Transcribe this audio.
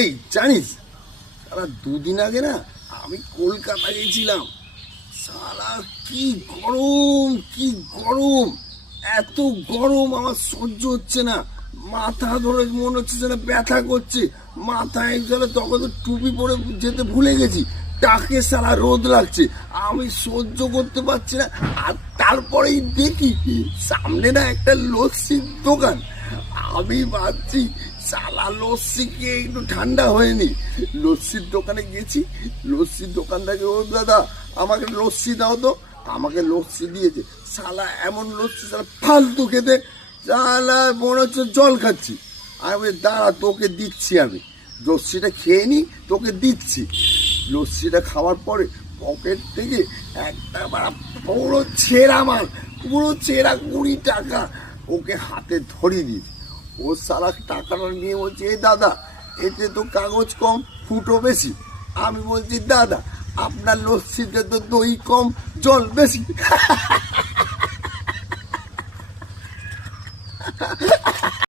এই জানিস, সারা দুদিন আগে না আমি কলকাতা গেছিলাম। সারা কি গরম, কি গরম! এত গরম আমার সহ্য হচ্ছে না। মাথা ধরে মনে হচ্ছে যেন ব্যথা করছে। মাথায় গেলে তখন তো টুপি পরে যেতে ভুলে গেছি। টাকে সারা রোদ লাগছে, আমি সহ্য করতে পারছি না। আর তারপরেই দেখি সামনে না একটা লস্যির দোকান। আমি ভাবছি সালা লস্যি খেয়ে একটু ঠান্ডা হয়নি। লস্যির দোকানে গেছি, লস্যির দোকানটাকে, ও দাদা আমাকে লস্যি দাও তো। আমাকে লস্যি দিয়েছে। সালা এমন লস্যি, সালা ফালতু খেতে, সালা মনে হচ্ছে জল খাচ্ছি। আমি দাঁড়া, তোকে দিচ্ছি, আমি লস্যিটা খেয়ে নি, তোকে দিচ্ছি। লস্যিটা খাওয়ার পরে পকেট থেকে একটা পুরো ছেঁড়া মাল, পুরো ছেঁড়া 20 টাকা ওকে হাতে ধরিয়ে দিয়েছি। ও সারা টাকাটা নিয়ে বলছে, এ দাদা এতে তো কাগজ কম, ফুটো বেশি। আমি বলছি, দাদা আপনার লস্যিতে তো দই কম, জল বেশি।